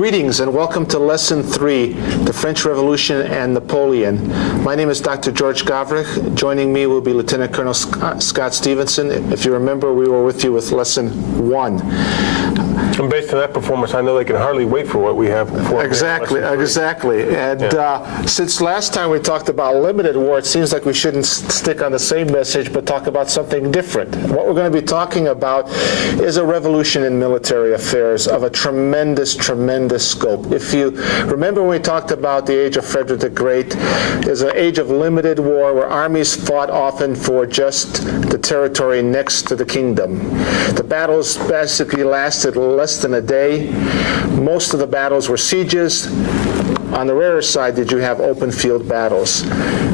Greetings and welcome to Lesson 3, The French Revolution and Napoleon. My name is Dr. George Gavrich. Joining me will be Lieutenant Colonel Scott Stevenson. If you remember, we were with you with Lesson 1. And based on that performance, I know they can hardly wait for what we have before. Exactly. And since last time we talked about limited war, it seems like we shouldn't stick on the same message, but talk about something different. What we're going to be talking about is a revolution in military affairs of a tremendous scope. If you remember when we talked about the age of Frederick the Great, is an age of limited war where armies fought often for just the territory next to the kingdom. The battles basically lasted less than a day. Most of the battles were sieges. On the rarer side, did you have open field battles.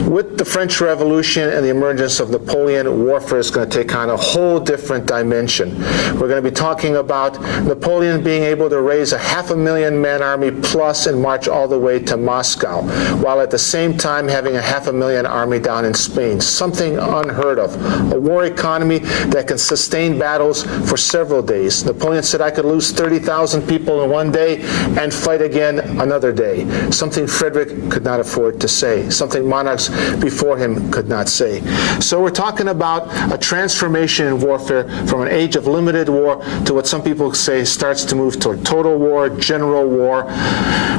With the French Revolution and the emergence of Napoleon, warfare is going to take on a whole different dimension. We're going to be talking about Napoleon being able to raise a 500,000-man army plus and march all the way to Moscow, while at the same time having a 500,000 army down in Spain. Something unheard of. A war economy that can sustain battles for several days. Napoleon said, I could lose 30,000 people in one day and fight again another day. Something Frederick could not afford to say, something monarchs before him could not say. So we're talking about a transformation in warfare from an age of limited war to what some people say starts to move toward total war, general war,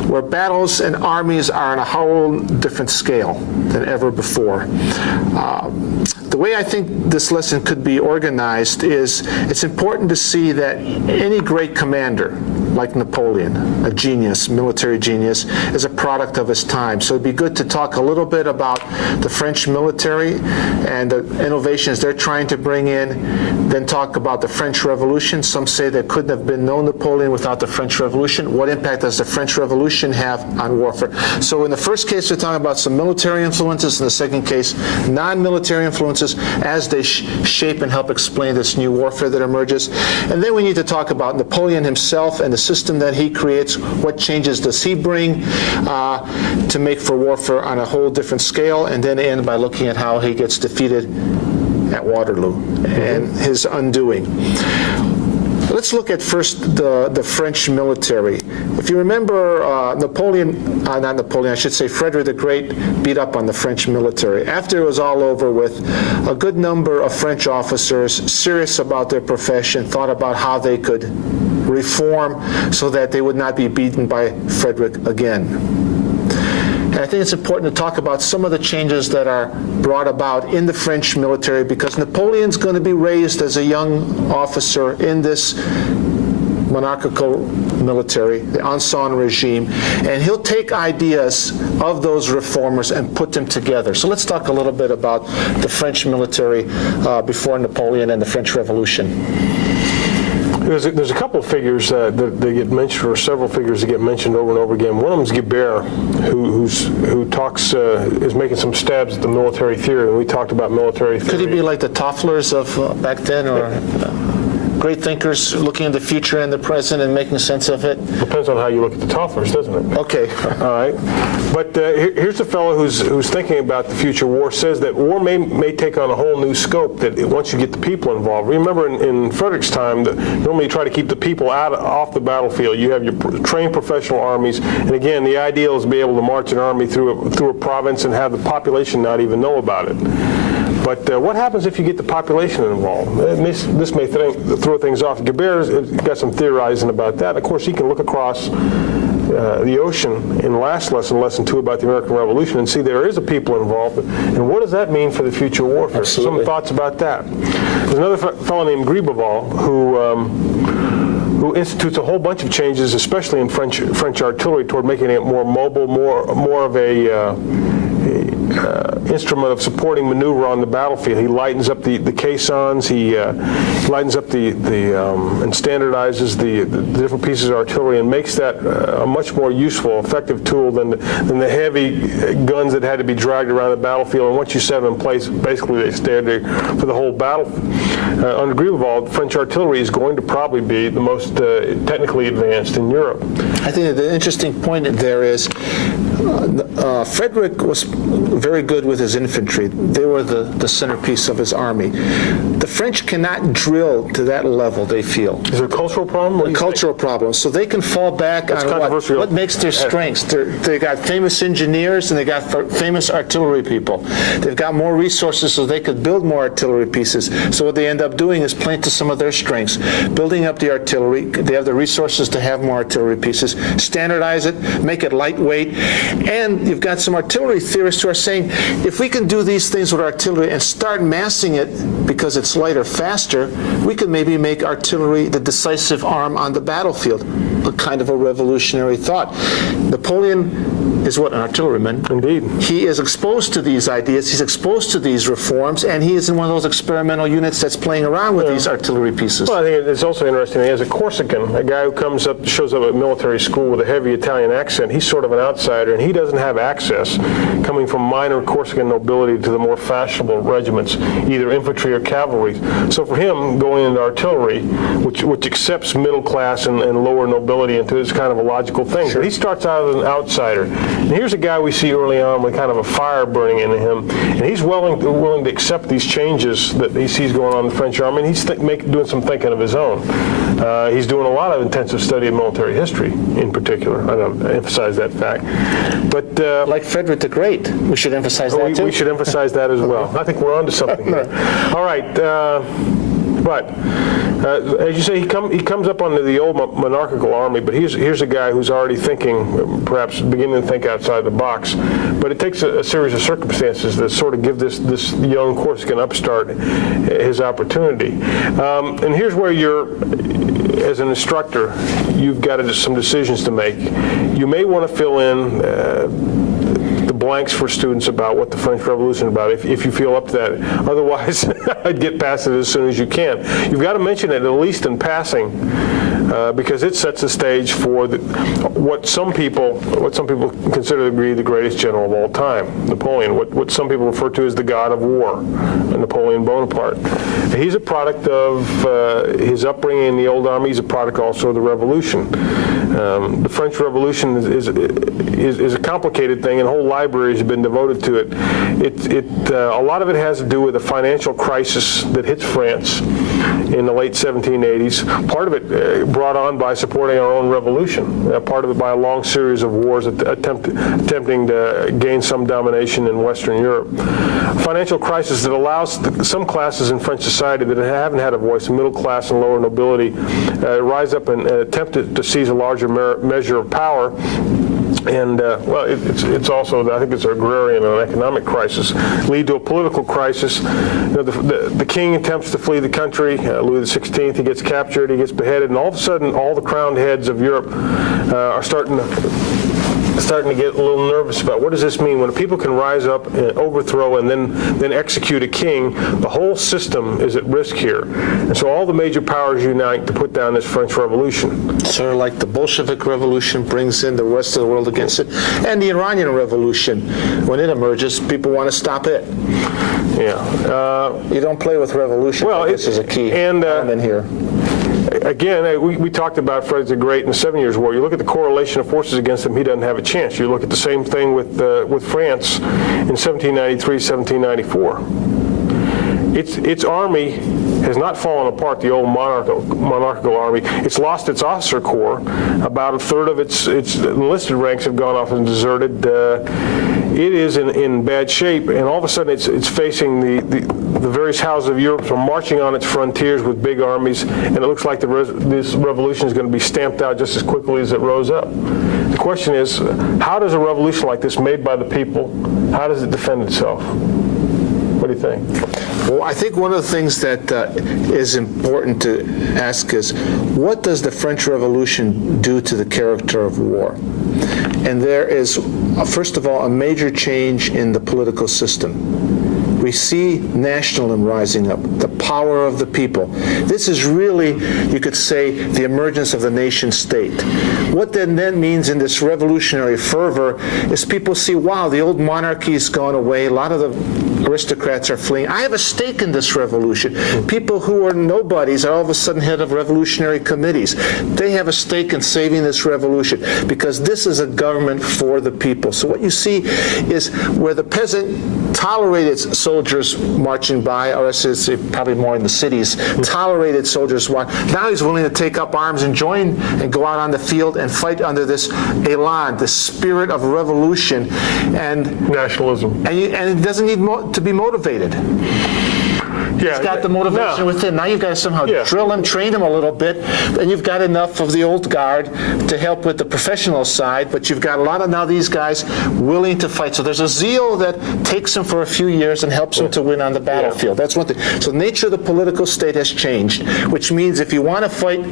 where battles and armies are on a whole different scale than ever before. The way I think this lesson could be organized is it's important to see that any great commander, like Napoleon, a genius, military genius, is a product of his time. So it'd be good to talk a little bit about the French military and the innovations they're trying to bring in, then talk about the French Revolution. Some say there couldn't have been no Napoleon without the French Revolution. What impact does the French Revolution have on warfare? So in the first case, we're talking about some military influences. In the second case, non-military influences as they shape and help explain this new warfare that emerges. And then we need to talk about Napoleon himself and the system that he creates. What changes does he bring to make for warfare on a whole different scale, and then end by looking at how he gets defeated at Waterloo and his undoing. Let's look at first the French military. If you remember, Frederick the Great beat up on the French military. After it was all over with, a good number of French officers, serious about their profession, thought about how they could reform so that they would not be beaten by Frederick again. And I think it's important to talk about some of the changes that are brought about in the French military, because Napoleon's going to be raised as a young officer in this monarchical military, the Ancien regime, and he'll take ideas of those reformers and put them together. So let's talk a little bit about the French military before Napoleon and the French Revolution. There's a couple of figures that get mentioned, or several figures that get mentioned over and over again. One of them is Guibert, who talks, is making some stabs at the military theory, and we talked about military theory. Could he be like the Tofflers of back then, or great thinkers looking at the future and the present and making sense of it? Depends on how you look at the Tofflers, doesn't it? Okay. All right. But here's a fellow who's thinking about the future war, says that war may take on a whole new scope that once you get the people involved. Remember in Frederick's time, normally you try to keep the people off the battlefield. You have your trained professional armies, and again, the ideal is to be able to march an army through a province and have the population not even know about it. But what happens if you get the population involved? This may throw things off. Guibert's got some theorizing about that. Of course, he can look across the ocean in last lesson, lesson 2, about the American Revolution, and see there is a people involved. And what does that mean for the future warfare? Absolutely. Some thoughts about that. There's another fellow named Gribeval who institutes a whole bunch of changes, especially in French artillery, toward making it more mobile, more of a instrument of supporting maneuver on the battlefield. He lightens up the caissons. He lightens up and standardizes the different pieces of artillery and makes that a much more useful, effective tool than the heavy guns that had to be dragged around the battlefield. And once you set them in place, basically they stay there for the whole battle. Under Gribeval, French artillery is going to probably be the most technically advanced in Europe. I think the interesting point there is Frederick was very good with his infantry. They were the centerpiece of his army. The French cannot drill to that level, they feel. Is there a cultural problem? A cultural problem. So they can fall back on what makes their strengths. They got famous engineers and they got famous artillery people. They've got more resources so they could build more artillery pieces. So what they end up doing is playing to some of their strengths, building up the artillery. They have the resources to have more artillery pieces, standardize it, make it lightweight, and you've got some artillery theorists who are saying, if we can do these things with artillery and start massing it because it's lighter, faster, we could maybe make artillery the decisive arm on the battlefield. A kind of a revolutionary thought. Napoleon is what, an artilleryman? Indeed. He is exposed to these ideas, he's exposed to these reforms, and he is in one of those experimental units that's playing around with these artillery pieces. Well, I think it's also interesting, as a Corsican, a guy who shows up at military school with a heavy Italian accent, he's sort of an outsider, and he doesn't have access, coming from minor Corsican nobility to the more fashionable regiments, either infantry or cavalry. So for him, going into artillery, which accepts middle class and lower nobility into, is kind of a logical thing. Sure. But he starts out as an outsider. And here's a guy we see early on with kind of a fire burning into him, and he's willing to accept these changes that he sees going on in the French army, and he's doing some thinking of his own. He's doing a lot of intensive study of military history, in particular. I don't emphasize that fact. But like Frederick the Great, we should emphasize that too. We should emphasize that as well. I think we're onto something here. All right. But as you say, he comes up under the old monarchical army, but here's a guy who's already thinking, perhaps beginning to think outside the box. But it takes a series of circumstances that sort of give this young Corsican upstart his opportunity. And here's where as an instructor, you've got some decisions to make. You may want to fill in the blanks for students about what the French Revolution is about, if you feel up to that. Otherwise, I'd get past it as soon as you can. You've got to mention it at least in passing, because it sets the stage for what some people consider to be the greatest general of all time, Napoleon. What some people refer to as the god of war, Napoleon Bonaparte. He's a product of his upbringing in the old army. He's a product also of the Revolution. The French Revolution is a complicated thing, and whole libraries have been devoted to it. A lot of it has to do with the financial crisis that hits France in the late 1780s. Part of it brought on by supporting our own revolution. Part of it by a long series of wars attempting to gain some domination in Western Europe. A financial crisis that allows some classes in French society that haven't had a voice, middle class and lower nobility, rise up and attempt to seize a larger measure of power. And, it's also, I think it's an agrarian and an economic crisis, lead to a political crisis. The king attempts to flee the country, Louis XVI, he gets captured, he gets beheaded, and all of a sudden, all the crowned heads of Europe are starting to get a little nervous about what does this mean when people can rise up and overthrow and then execute a king. The whole system is at risk here, and so all the major powers unite to put down this French Revolution. Sort of like the Bolshevik Revolution brings in the rest of the world against it, and the Iranian Revolution, when it emerges, people want to stop it. Yeah, you don't play with revolution. Well, this is a key element here. Again, we talked about Frederick the Great in the 7 Years' War. You look at the correlation of forces against him, he doesn't have a chance. You look at the same thing with France in 1793, 1794. Its army has not fallen apart, the old monarchical army. It's lost its officer corps. About a third of its enlisted ranks have gone off and deserted. It is in bad shape, and all of a sudden it's facing the various houses of Europe are marching on its frontiers with big armies, and it looks like this revolution is going to be stamped out just as quickly as it rose up. The question is, how does a revolution like this, made by the people, how does it defend itself? What do you think? Well, I think one of the things that is important to ask is, what does the French Revolution do to the character of war? And there is, first of all, a major change in the political system. we see nationalism rising up, the power of the people. This is really, you could say, the emergence of the nation state. What then means in this revolutionary fervor is people see, wow, the old monarchy's gone away, a lot of the aristocrats are fleeing. I have a stake in this revolution. People who are nobodies are all of a sudden head of revolutionary committees. They have a stake in saving this revolution because this is a government for the people. So what you see is where the peasant tolerated soldiers marching by, or I should say probably more in the cities, tolerated soldiers. Now he's willing to take up arms and join and go out on the field and fight under this elan, the spirit of revolution and nationalism. And it doesn't need to be motivated. Yeah, He's got the motivation within. Now you've got to somehow drill him, train him a little bit, and you've got enough of the old guard to help with the professional side, but you've got a lot of now these guys willing to fight. So there's a zeal that takes him for a few years and helps him to win on the battlefield. That's one thing. So the nature of the political state has changed, which means if you want to fight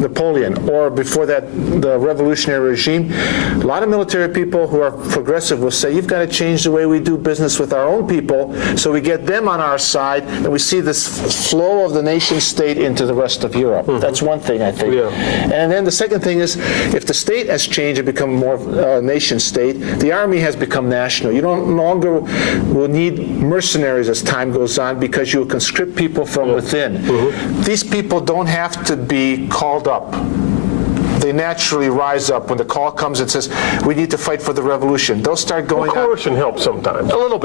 Napoleon, or before that, the revolutionary regime, a lot of military people who are progressive will say, you've got to change the way we do business with our own people so we get them on our side and we see this flow of the nation state into the rest of Europe. That's one thing, I think. And then the second thing is, if the state has changed and become more nation state, the army has become national. You no longer will need mercenaries as time goes on because you will conscript people from within. These people don't have to be called up. They naturally rise up when the call comes and says, we need to fight for the revolution. They'll start going coercion helps sometimes. A little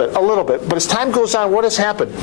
bit. But as time goes on, what has happened?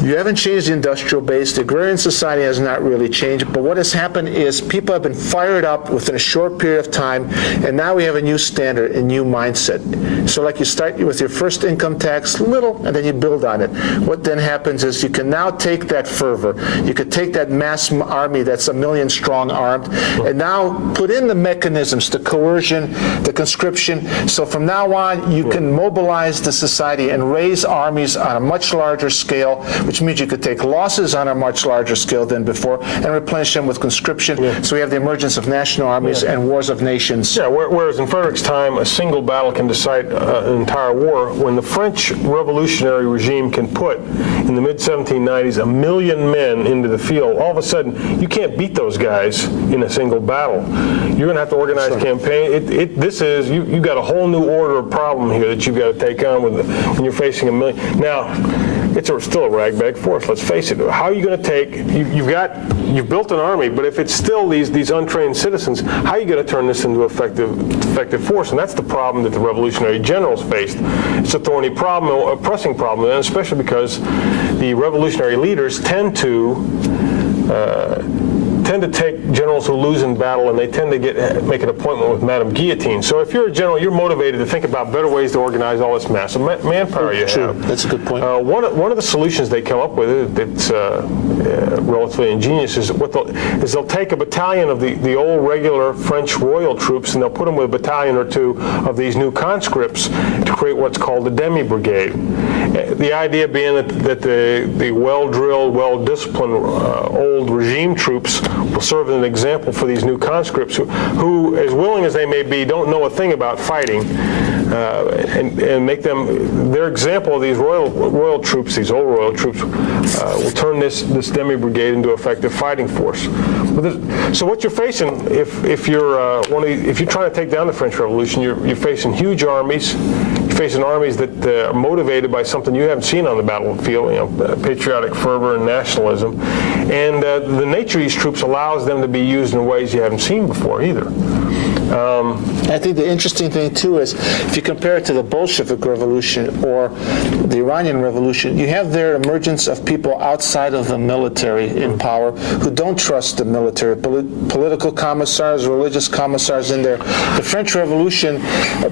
You haven't changed the industrial base. The agrarian society has not really changed. But what has happened is people have been fired up within a short period of time, and now we have a new standard, a new mindset. So like you start with your first income tax, little, and then you build on it. What then happens is you can now take that fervor. You could take that mass army that's 1 million strong armed, and now put in the mechanisms, the coercion, the conscription. So from now on, you can mobilize the society and raise armies on a much larger scale, which means you could take losses on a much larger scale than before and replenish them with conscription. So we have the emergence of national armies and wars of nations. Whereas in Frederick's time, a single battle can decide an entire war. When the French revolutionary regime can put, in the mid-1790s, 1 million men into the field, all of a sudden, you can't beat those guys in a single battle. You're going to have to organize a campaign. You've got a whole new order of problem here that you've got to take on when you're facing 1 million. Now, it's still a ragtag force, let's face it. How are you going to take, you've built an army, but if it's still these untrained citizens, how are you going to turn this into effective force? And that's the problem that the revolutionary generals faced. It's a thorny problem, a pressing problem, and especially because the revolutionary leaders tend to take generals who lose in battle, and they tend to make an appointment with Madame Guillotine. So if you're a general, you're motivated to think about better ways to organize all this massive manpower you have. That's a good point. One of the solutions they come up with that's relatively ingenious is they'll take a battalion of the old regular French royal troops and they'll put them with a battalion or two of these new conscripts to create what's called a demi-brigade. The idea being that the well-drilled, well-disciplined old regime troops will serve as an example for these new conscripts who, as willing as they may be, don't know a thing about fighting, and make them their example of these royal troops, these old royal troops, will turn this demi-brigade into effective fighting force. So what you're facing, if you're trying to take down the French Revolution, you're facing huge armies. You're facing armies that are motivated by something you haven't seen on the battlefield, patriotic fervor and nationalism, and the nature of these troops allows them to be used in ways you haven't seen before either. I think the interesting thing, too, is if you compare it to the Bolshevik Revolution or the Iranian Revolution, you have their emergence of people outside of the military in power who don't trust the military, political commissars, religious commissars in there. The French Revolution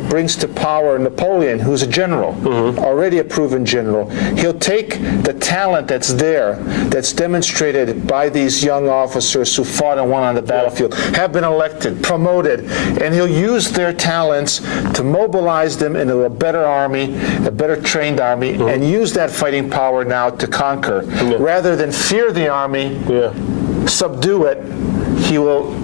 brings to power Napoleon, who's a general, already a proven general. He'll take the talent that's there, that's demonstrated by these young officers who fought and won on the battlefield, have been elected, promoted, and he'll use their talents to mobilize them into a better army, a better trained army, and use that fighting power now to conquer. Rather than fear the army, subdue it, he will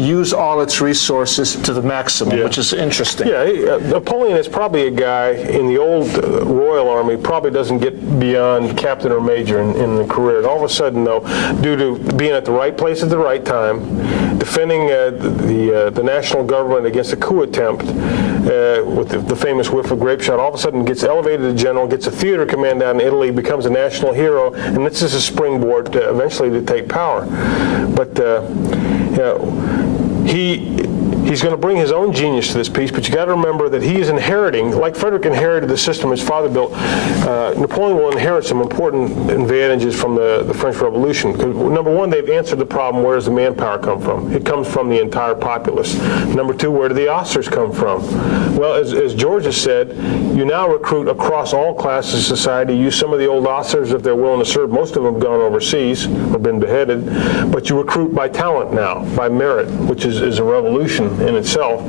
use all its resources to the maximum, which is interesting. Yeah, Napoleon is probably a guy in the old Royal Army, probably doesn't get beyond captain or major in the career. And all of a sudden, though, due to being at the right place at the right time, defending the national government against a coup attempt with the famous whiff of grape shot, all of a sudden gets elevated to general, gets a theater command down in Italy, becomes a national hero, and this is a springboard to eventually to take power. But he's going to bring his own genius to this piece, but you got to remember that he is inheriting, like Frederick inherited the system his father built, Napoleon will inherit some important advantages from the French Revolution. Because, number one, they've answered the problem, where does the manpower come from? It comes from the entire populace. Number two, where do the officers come from? Well, as George has said, you now recruit across all classes of society. Use some of the old officers if they're willing to serve. Most of them have gone overseas or been beheaded. But you recruit by talent now, by merit, which is a revolution in itself.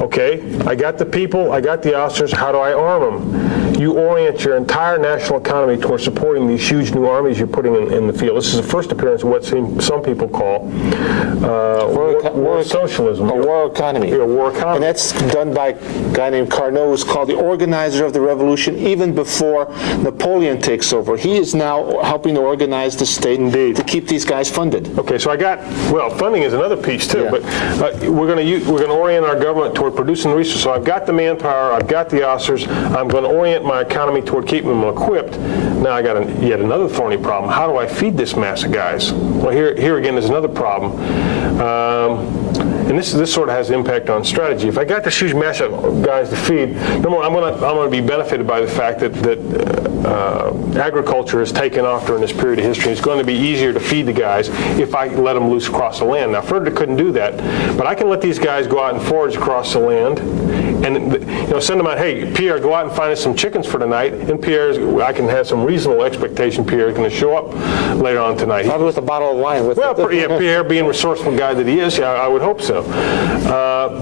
Okay, I got the people, I got the officers, how do I arm them? You orient your entire national economy towards supporting these huge new armies you're putting in the field. This is the first appearance of what some people call war socialism. A war economy. A war economy. And that's done by a guy named Carnot, who's called the organizer of the revolution, even before Napoleon takes over. He is now helping to organize the state to keep these guys funded. Okay, so funding is another piece too, but we're going to orient our government toward producing the resources. So I've got the manpower, I've got the officers, I'm going to orient my economy toward keeping them equipped. Now I got yet another thorny problem. How do I feed this mass of guys? Well, here again is another problem. And this sort of has impact on strategy. If I got this huge mass of guys to feed, number one, I'm going to be benefited by the fact that agriculture has taken off during this period of history. It's going to be easier to feed the guys if I let them loose across the land. Now, Frederick couldn't do that, but I can let these guys go out and forage across the land, and send them out. Hey, Pierre, go out and find us some chickens for tonight. And I can have some reasonable expectation Pierre's going to show up later on tonight. Probably with a bottle of wine. Pierre, being resourceful guy that he is, I would hope so.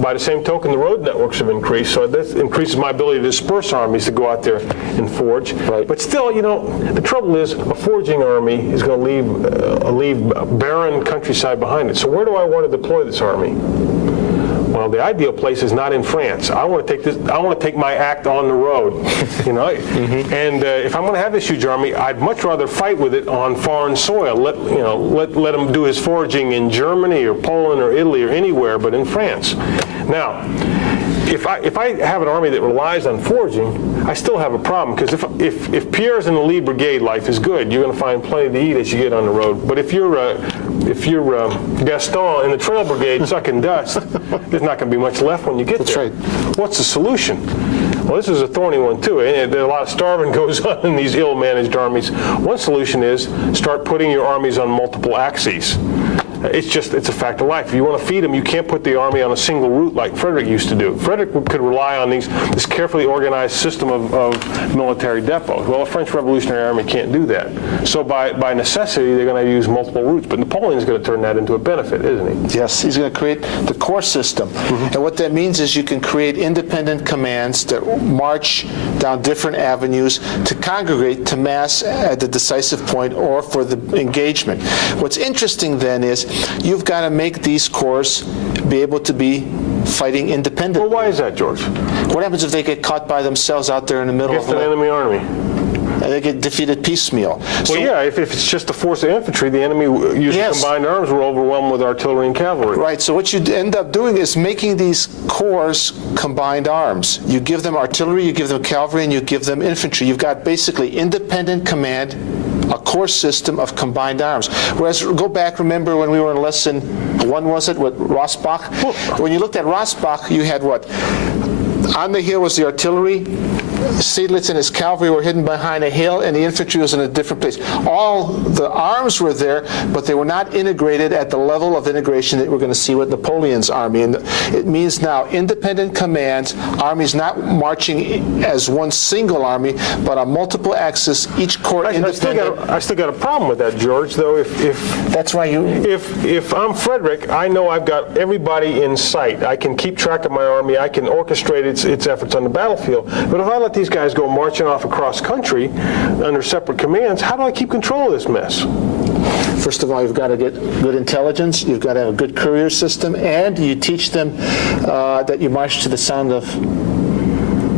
By the same token, the road networks have increased, so this increases my ability to disperse armies to go out there and forage. Right. But still, the trouble is a foraging army is going to leave barren countryside behind it. So where do I want to deploy this army? Well, the ideal place is not in France. I want to take my act on the road, And if I'm going to have this huge army, I'd much rather fight with it on foreign soil. Let him do his foraging in Germany or Poland or Italy or anywhere, but in France. Now, if I have an army that relies on foraging, I still have a problem, because if Pierre's in the lead brigade, life is good. You're going to find plenty to eat as you get on the road. But if you're Gaston in the trail brigade sucking dust, there's not going to be much left when you get there. That's right. What's the solution? Well, this is a thorny one too. And a lot of starving goes on in these ill-managed armies. One solution is start putting your armies on multiple axes. It's a fact of life. If you want to feed them, you can't put the army on a single route like Frederick used to do. Frederick could rely on this carefully organized system of military depots. Well, a French Revolutionary Army can't do that. So by necessity, they're going to use multiple routes. But Napoleon's going to turn that into a benefit, isn't he? Yes, he's going to create the corps system. Mm-hmm. And what that means is you can create independent commands that march down different avenues to congregate, to mass at the decisive point or for the engagement. What's interesting then is you've got to make these corps be able to be fighting independently. Well, why is that, George? What happens if they get caught by themselves out there in the middle against an enemy army? And they get defeated piecemeal. Well, if it's just a force of infantry, the enemy using combined arms will overwhelm with artillery and cavalry. Right, so what you end up doing is making these corps combined arms. You give them artillery, you give them cavalry, and you give them infantry. You've got basically independent command, a corps system of combined arms. Whereas, go back, remember when we were in lesson 1, was it, with Rossbach? When you looked at Rossbach, you had what? On the hill was the artillery, Seydlitz and his cavalry were hidden behind a hill, and the infantry was in a different place. All the arms were there, but they were not integrated at the level of integration that we're going to see with Napoleon's army. And it means now independent commands, armies not marching as one single army, but on multiple axes, each corps independent. I still got a problem with that, George, though. That's why If I'm Frederick, I know I've got everybody in sight. I can keep track of my army. I can orchestrate its efforts on the battlefield. But if I let these guys go marching off across country under separate commands, how do I keep control of this mess? First of all, you've got to get good intelligence, you've got to have a good courier system, and you teach them that you march to the sound of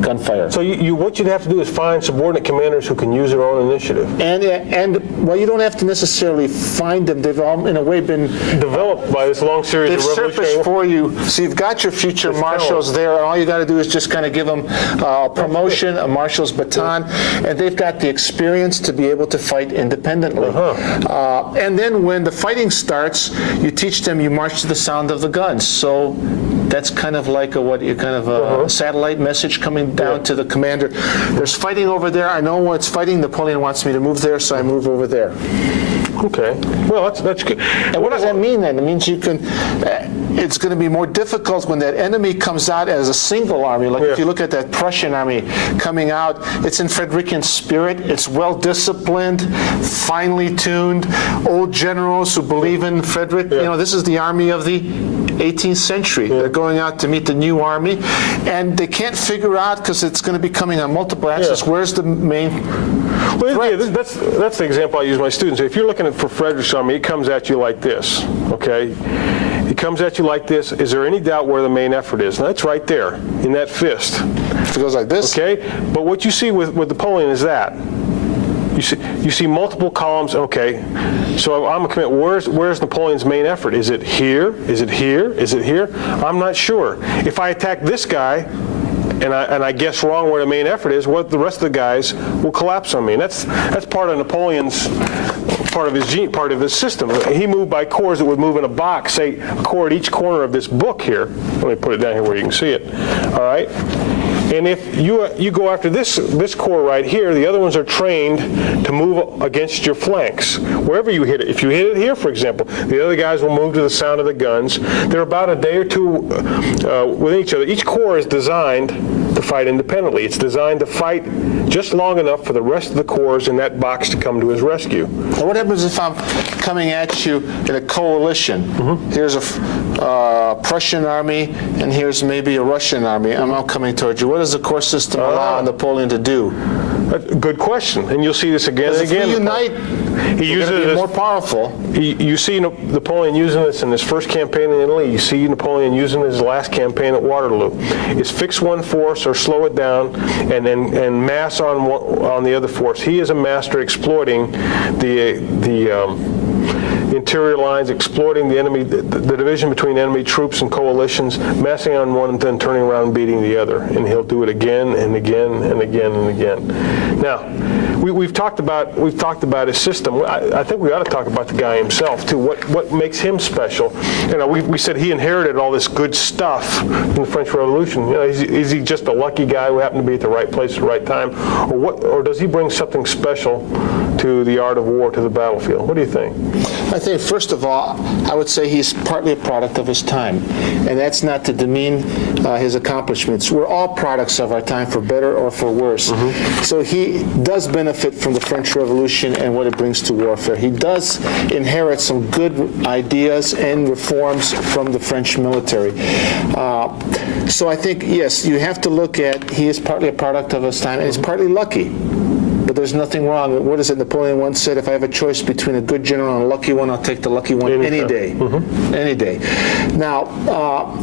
gunfire. So what you'd have to do is find subordinate commanders who can use their own initiative. And well, you don't have to necessarily find them. They've all, in a way, been developed by this long series they've of revolutionary surfaced for you. So you've got your future marshals there, and all you got to do is just kind of give them a promotion, a marshal's baton, and they've got the experience to be able to fight independently. And then when the fighting starts, you teach them you march to the sound of the guns. So that's kind of like a satellite message coming down to the commander. There's fighting over there. I know what's fighting. Napoleon wants me to move there, so I move over there. Okay. Well, that's good. And what does that mean then? It means you can. It's going to be more difficult when that enemy comes out as a single army. Like if you look at that Prussian army coming out, it's in Frederican spirit. It's well disciplined, finely tuned, old generals who believe in Frederick. You know, this is the army of the 18th century. They're going out to meet the new army, and they can't figure out, because it's going to be coming on multiple axes, where's the main threat? That's the example I use with my students. If you're looking for Frederick's army, it comes at you like this, okay? It comes at you like this. Is there any doubt where the main effort is? Now, that's right there in that fist. If it goes like this. Okay? But what you see with Napoleon is that. You see multiple columns. Okay, so I'm a commander. Where's Napoleon's main effort? Is it here? Is it here? Is it here? I'm not sure. If I attack this guy, and I guess wrong where the main effort is, what the rest of the guys will collapse on me. And that's part of Napoleon's part of his system. He moved by corps that would move in a box, say a corps at each corner of this book here. Let me put it down here where you can see it. All right. And if you go after this corps right here, the other ones are trained to move against your flanks. Wherever you hit it. If you hit it here, for example, the other guys will move to the sound of the guns. They're about a day or two within each other. Each corps is designed to fight independently. It's designed to fight just long enough for the rest of the corps in that box to come to his rescue. And what happens if I'm coming at you in a coalition? Here's a Prussian army, and here's maybe a Russian army. I'm all coming towards you. What does the corps system allow Napoleon to do? Good question, and you'll see this again and again. If we unite, he uses it it more powerful. You see Napoleon using this in his first campaign in Italy. You see Napoleon using his last campaign at Waterloo. Is fix one force or slow it down, and mass on the other force. He is a master exploiting the interior lines, exploiting the enemy, the division between enemy troops and coalitions, massing on one and then turning around and beating the other. And he'll do it again and again and again and again. Now, we've talked about his system. I think we ought to talk about the guy himself too. What makes him special? You know, we said he inherited all this good stuff from the French Revolution. You know, is he just a lucky guy who happened to be at the right place at the right time, or does he bring something special to the art of war, to the battlefield? What do you think? I think, first of all, I would say he's partly a product of his time, and that's not to demean his accomplishments. We're all products of our time, for better or for worse. So he does benefit from the French Revolution and what it brings to warfare. He does inherit some good ideas and reforms from the French military. So I think, yes, you have to look at, he is partly a product of his time, and he's partly lucky. But there's nothing wrong. What is it Napoleon once said? If I have a choice between a good general and a lucky one, I'll take the lucky one any day. Any day. Now,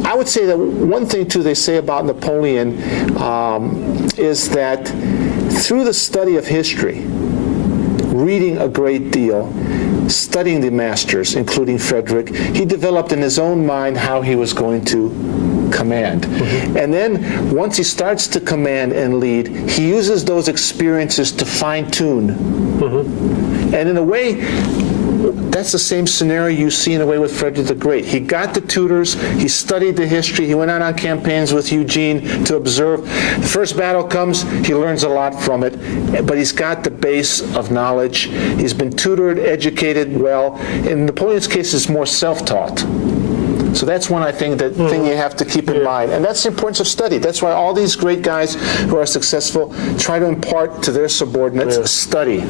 I would say that one thing, too, they say about Napoleon is that through the study of history, reading a great deal, studying the masters, including Frederick, he developed in his own mind how he was going to command. And then once he starts to command and lead, he uses those experiences to fine-tune. And in a way, that's the same scenario you see in a way with Frederick the Great. He got the tutors, he studied the history, he went out on campaigns with Eugene to observe. The first battle comes, he learns a lot from it, but he's got the base of knowledge. He's been tutored, educated well. In Napoleon's case, it's more self-taught. So that's one, I think, that thing you have to keep in mind. And that's the importance of study. That's why all these great guys who are successful try to impart to their subordinates study.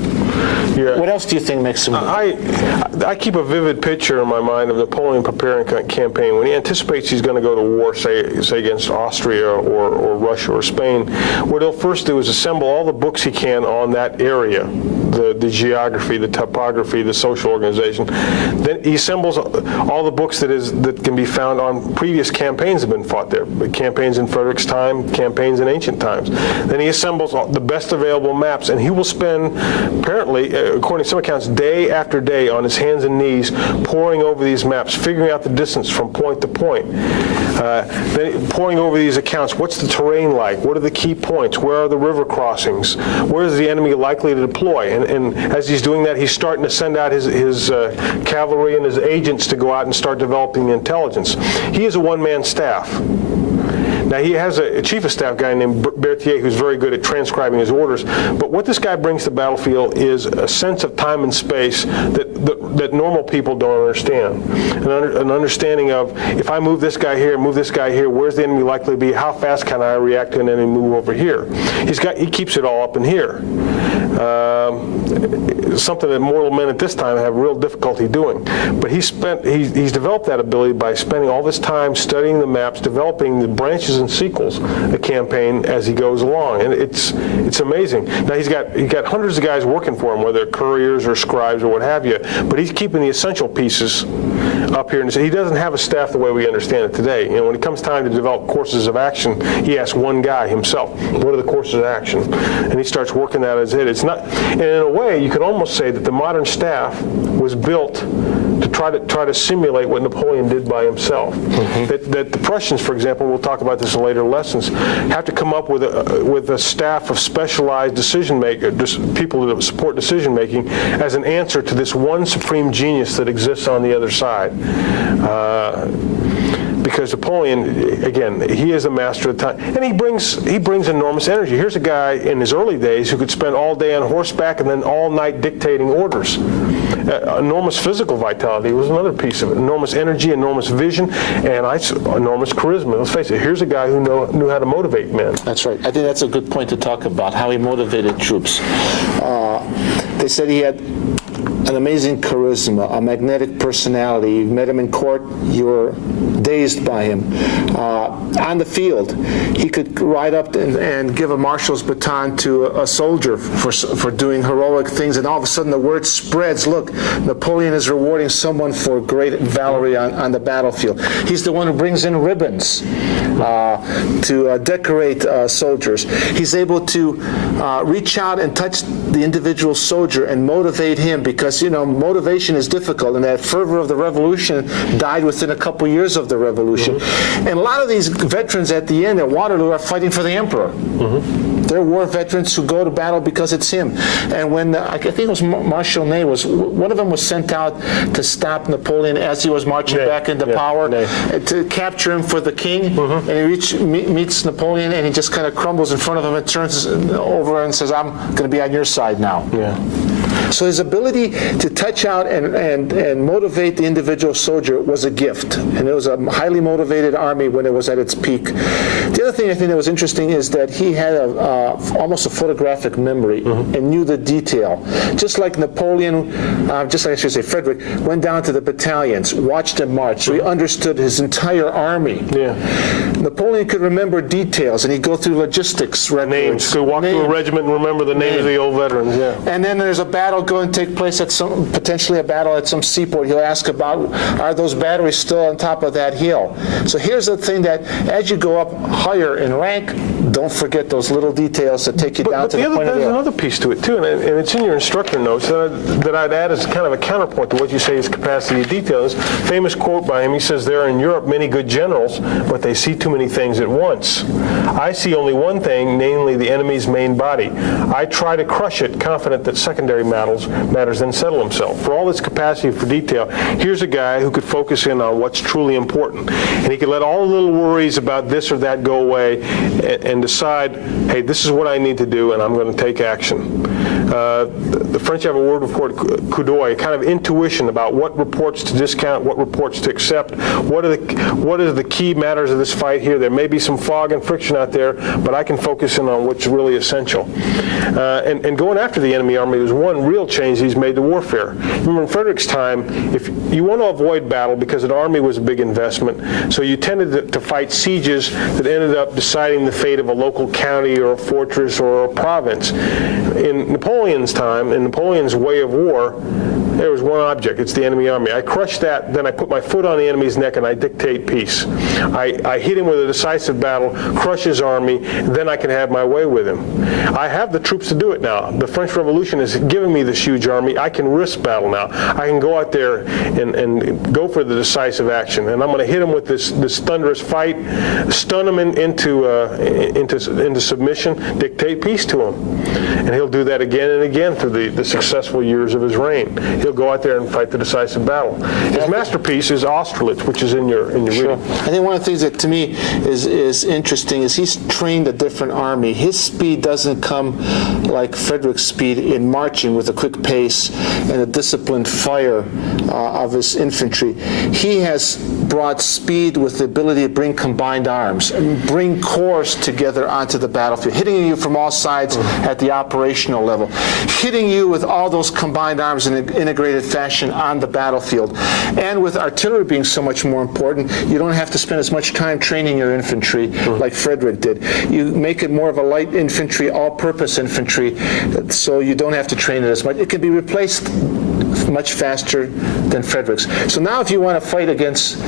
Yeah. What else do you think makes them? I keep a vivid picture in my mind of Napoleon preparing a campaign. When he anticipates he's going to go to war, say against Austria or Russia or Spain, what he'll first do is assemble all the books he can on that area, the geography, the topography, the social organization. Then he assembles all the books that can be found on previous campaigns that have been fought there, campaigns in Frederick's time, campaigns in ancient times. Then he assembles the best available maps, and he will spend, apparently, according to some accounts, day after day on his hands and knees poring over these maps, figuring out the distance from point to point. Then poring over these accounts, what's the terrain like? What are the key points? Where are the river crossings? Where is the enemy likely to deploy? And as he's doing that, he's starting to send out his cavalry and his agents to go out and start developing the intelligence. He is a one-man staff. Now, he has a chief of staff guy named Berthier who's very good at transcribing his orders, but what this guy brings to the battlefield is a sense of time and space that normal people don't understand. An understanding of, if I move this guy here, where's the enemy likely to be? How fast can I react to an enemy move over here? He keeps it all up in here. Something that mortal men at this time have real difficulty doing. But he's developed that ability by spending all this time studying the maps, developing the branches and sequels of the campaign as he goes along, and it's amazing. Now he's got hundreds of guys working for him, whether couriers or scribes or what have you, but he's keeping the essential pieces up here. And he doesn't have a staff the way we understand it today. When it comes time to develop courses of action, he asks one guy himself, what are the courses of action? And he starts working that as it. It's not, and in a way, you could almost say that the modern staff was built to try to simulate what Napoleon did by himself. That the Prussians, for example, we'll talk about this in later lessons, have to come up with a staff of specialized decision makers, people that support decision making, as an answer to this one supreme genius that exists on the other side. Because Napoleon, again, he is a master of the time, and he brings enormous energy. Here's a guy in his early days who could spend all day on horseback and then all night dictating orders. Enormous physical vitality was another piece of it. Enormous energy, enormous vision, and enormous charisma. Let's face it, here's a guy who knew how to motivate men. That's right. I think that's a good point to talk about, how he motivated troops. They said he had an amazing charisma, a magnetic personality. You met him in court, you were dazed by him. On the field, he could ride up and give a marshal's baton to a soldier for doing heroic things, and all of a sudden the word spreads, look, Napoleon is rewarding someone for great valor on the battlefield. He's the one who brings in ribbons to decorate soldiers. He's able to reach out and touch the individual soldier and motivate him, because motivation is difficult, and that fervor of the revolution died within a couple years of the revolution. And a lot of these veterans at the end at Waterloo are fighting for the emperor. They're war veterans who go to battle because it's him. And when I think it was Marshal Ney, one of them was sent out to stop Napoleon as he was marching back into power, to capture him for the king. And he meets Napoleon, and he just kind of crumbles in front of him and turns over and says, I'm going to be on your side now. So his ability to touch out and motivate the individual soldier was a gift. And it was a highly motivated army when it was at its peak. The other thing I think that was interesting is that he had almost a photographic memory and knew the detail. Just like Napoleon, just like I should say Frederick, went down to the battalions, watched them march, so he understood his entire army. Napoleon could remember details, and he'd go through logistics. Names. Could walk through a regiment and remember the names of the old veterans. And then there's a battle going to take place at potentially a battle at some seaport. He'll ask about, are those batteries still on top of that hill? So here's the thing, that as you go up higher in rank, don't forget those little details that take you down to the point of the There's another piece to it too, and it's in your instructor notes that I'd add as kind of a counterpoint to what you say is capacity to detail. This famous quote by him, he says, there are in Europe many good generals, but they see too many things at once. I see only one thing, namely the enemy's main body. I try to crush it, confident that secondary matters matters then settle himself. For all this capacity for detail, here's a guy who could focus in on what's truly important. And he could let all the little worries about this or that go away and decide, hey, this is what I need to do, and I'm going to take action. The French have a word called coup d'oeil, kind of intuition about what reports to discount, what reports to accept, what are the key matters of this fight here. There may be some fog and friction out there, but I can focus in on what's really essential. And going after the enemy army was one real change he's made to warfare. Remember, in Frederick's time, if you want to avoid battle because an army was a big investment, so you tended to fight sieges that ended up deciding the fate of a local county or a fortress or a province. In Napoleon's time, in Napoleon's way of war, there was one object. It's the enemy army. I crush that, then I put my foot on the enemy's neck and I dictate peace. I hit him with a decisive battle, crush his army, then I can have my way with him. I have the troops to do it now. The French Revolution has given me this huge army. I can risk battle now. I can go out there and go for the decisive action. And I'm going to hit him with this thunderous fight, stun him into submission, dictate peace to him. And he'll do that again and again through the successful years of his reign. He'll go out there and fight the decisive battle. His masterpiece is Austerlitz, which is in your Sure. reading. I think one of the things that to me is interesting is he's trained a different army. His speed doesn't come like Frederick's speed in marching with a quick pace and a disciplined fire of his infantry. He has brought speed with the ability to bring combined arms and bring corps together onto the battlefield, hitting you from all sides at the operational level, hitting you with all those combined arms in an integrated fashion on the battlefield. And with artillery being so much more important, you don't have to spend as much time training your infantry like Frederick did. You make it more of a light infantry, all-purpose infantry, so you don't have to train it as much. It can be replaced much faster than Frederick's. So now if you want to fight against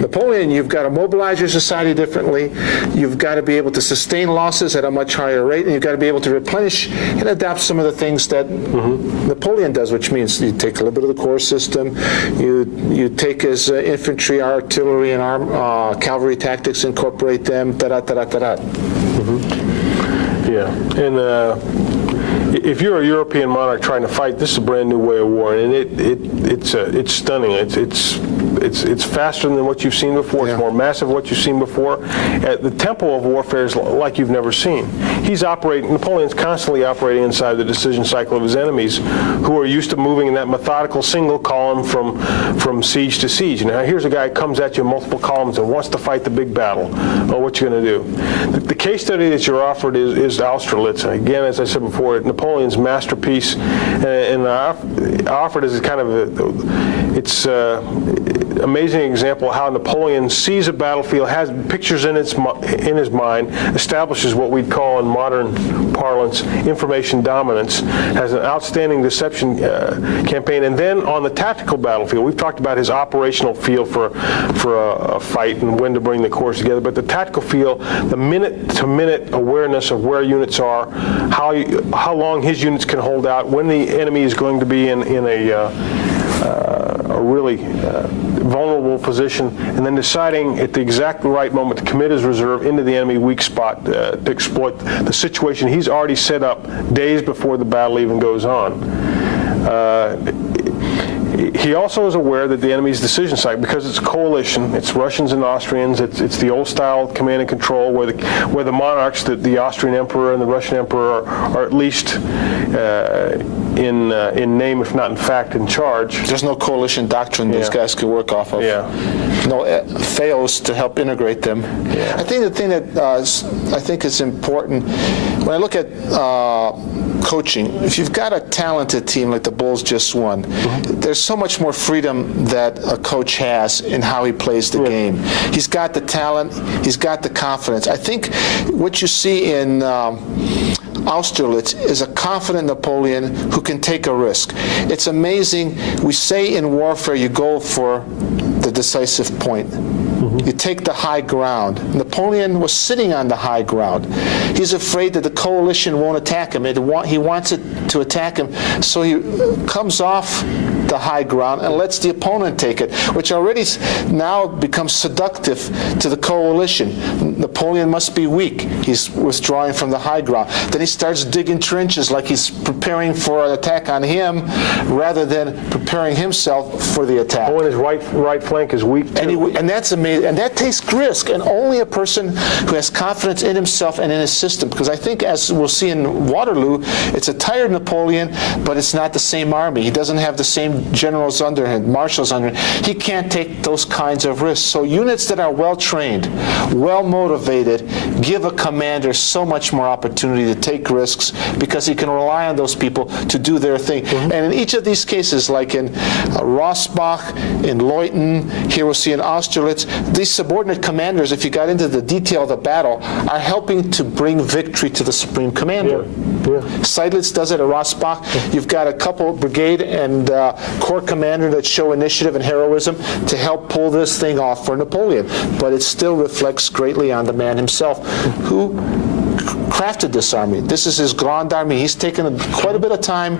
Napoleon, you've got to mobilize your society differently, you've got to be able to sustain losses at a much higher rate, and you've got to be able to replenish and adapt some of the things that Napoleon does, which means you take a little bit of the corps system, you take his infantry, artillery, and cavalry tactics, incorporate them, da-da-da-da-da-da. Yeah, and if you're a European monarch trying to fight, this is a brand new way of war, and it's stunning. It's faster than what you've seen before. Yeah. It's more massive than what you've seen before. The tempo of warfare is like you've never seen. Napoleon's constantly operating inside the decision cycle of his enemies, who are used to moving in that methodical single column from siege to siege. Now here's a guy who comes at you in multiple columns and wants to fight the big battle. Oh, what you going to do? The case study that you're offered is Austerlitz. Again, as I said before, Napoleon's masterpiece, and offered as a kind of amazing example of how Napoleon sees a battlefield, has pictures in his mind, establishes what we'd call in modern parlance information dominance, has an outstanding deception campaign, and then on the tactical battlefield, we've talked about his operational feel for a fight and when to bring the corps together, but the tactical feel, the minute-to-minute awareness of where units are, how long his units can hold out, when the enemy is going to be in a really vulnerable position, and then deciding at the exact right moment to commit his reserve into the enemy weak spot to exploit the situation he's already set up days before the battle even goes on. He also is aware that the enemy's decision cycle, because it's a coalition, it's Russians and Austrians, it's the old style command and control where the monarchs, the Austrian emperor and the Russian emperor are at least in name, if not in fact, in charge. There's no coalition doctrine these guys could work off of. Yeah. No fails to help integrate them. Yeah. I think the thing that I think is important, when I look at coaching, if you've got a talented team like the Bulls just won, there's so much more freedom that a coach has in how he plays the game. He's got the talent, he's got the confidence. I think what you see in Austerlitz is a confident Napoleon who can take a risk. It's amazing. We say in warfare you go for the decisive point. You take the high ground. Napoleon was sitting on the high ground. He's afraid that the coalition won't attack him. He wants it to attack him, so he comes off the the high ground and lets the opponent take it, which already now becomes seductive to the coalition. Napoleon must be weak. He's withdrawing from the high ground. Then he starts digging trenches like he's preparing for an attack on him rather than preparing himself for the attack. Oh, and his right flank is weak too. And that's amazing. And that takes risk, and only a person who has confidence in himself and in his system. Because I think, as we'll see in Waterloo, it's a tired Napoleon, but it's not the same army. He doesn't have the same generals under him, marshals under him. He can't take those kinds of risks. So units that are well trained, well motivated, give a commander so much more opportunity to take risks because he can rely on those people to do their thing. And in each of these cases, like in Rossbach, in Leuthen, here we'll see in Austerlitz, these subordinate commanders, if you got into the detail of the battle, are helping to bring victory to the supreme commander. Seydlitz does it at Rossbach. You've got a couple brigade and corps commander that show initiative and heroism to help pull this thing off for Napoleon. But it still reflects greatly on the man himself, who crafted this army. This is his Grande Armée. He's taken quite a bit of time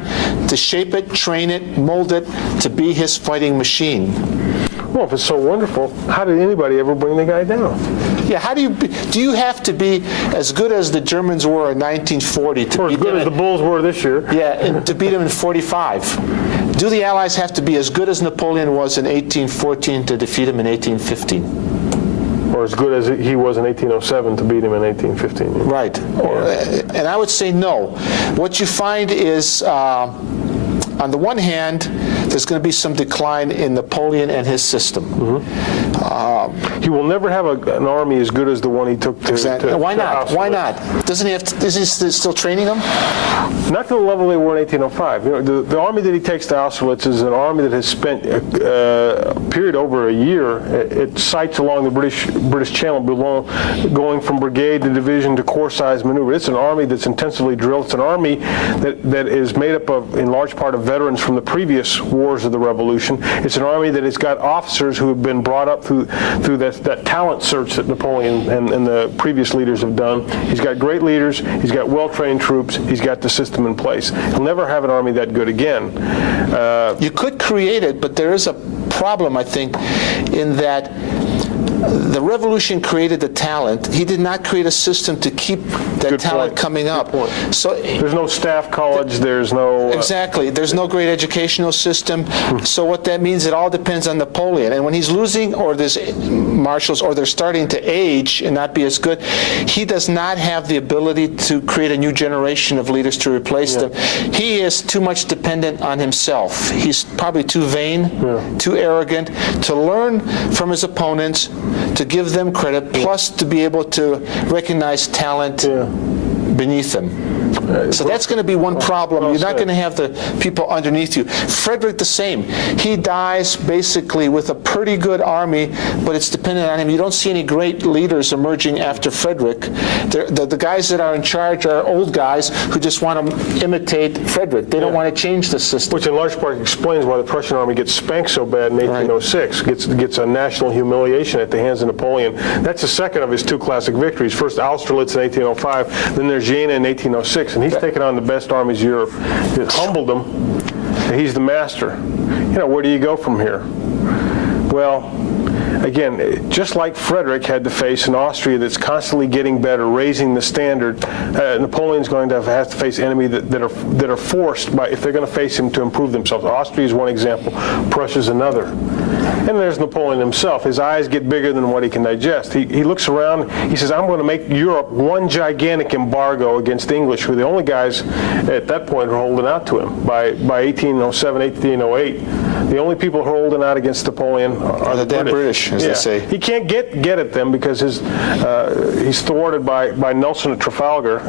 to shape it, train it, mold it to be his fighting machine. Well, if it's so wonderful, how did anybody ever bring the guy down? Yeah, do you have to be as good as the Germans were in 1940 to Or as beat good them as the Bulls were this year? Yeah, and to beat them in 45. Do the Allies have to be as good as Napoleon was in 1814 to defeat him in 1815? Or as good as he was in 1807 to beat him in 1815? Right. And I would say no. What you find is, on the one hand, there's going to be some decline in Napoleon and his system. He will never have an army as good as the one he took to Exactly. Why not? Austerlitz. Why not? Doesn't he have? Is he still training them? Not to the level they were in 1805. You know, the army that he takes to Austerlitz is an army that has spent a period over a year at sites along the British Channel, going from brigade to division to corps-size maneuver. It's an army that's intensively drilled. It's an army that is made up of, in large part, of veterans from the previous wars of the Revolution. It's an army that has got officers who have been brought up through that talent search that Napoleon and the previous leaders have done. He's got great leaders. He's got well-trained troops. He's got the system in place. He'll never have an army that good again. You could create it, but there is a problem, I think, in that the revolution created the talent. He did not create a system to keep that Good talent point. coming up. Good point. So There's no staff college. There's no... exactly. There's no great educational system. So what that means, it all depends on Napoleon. And when he's losing, or there's marshals, or they're starting to age and not be as good, he does not have the ability to create a new generation of leaders to replace them. He is too much dependent on himself. He's probably too vain, too arrogant to learn from his opponents, to give them credit, plus to be able to recognize talent beneath them. So that's going to be one problem. You're not going to have the people underneath you. Frederick the same. He dies basically with a pretty good army, but it's dependent on him. You don't see any great leaders emerging after Frederick. The guys that are in charge are old guys who just want to imitate Frederick. They don't want to change the system. Which in large part explains why the Prussian army gets spanked so bad in 1806, gets a national humiliation at the hands of Napoleon. That's the second of his two classic victories. First Austerlitz in 1805, then there's Jena in 1806, and he's taken on the best armies of Europe. It humbled him. He's the master. You know, where do you go from here? Well, again, just like Frederick had to face an Austria that's constantly getting better, raising the standard, Napoleon's going to have to face enemies that are forced by, if they're going to face him, to improve themselves. Austria is one example. Prussia's another. And there's Napoleon himself. His eyes get bigger than what he can digest. He looks around. He says, I'm going to make Europe one gigantic embargo against the English, who are the only guys at that point who are holding out to him. By 1807, 1808, the only people who are holding out against Napoleon are the damn British, as they say. He can't get at them because he's thwarted by Nelson at Trafalgar.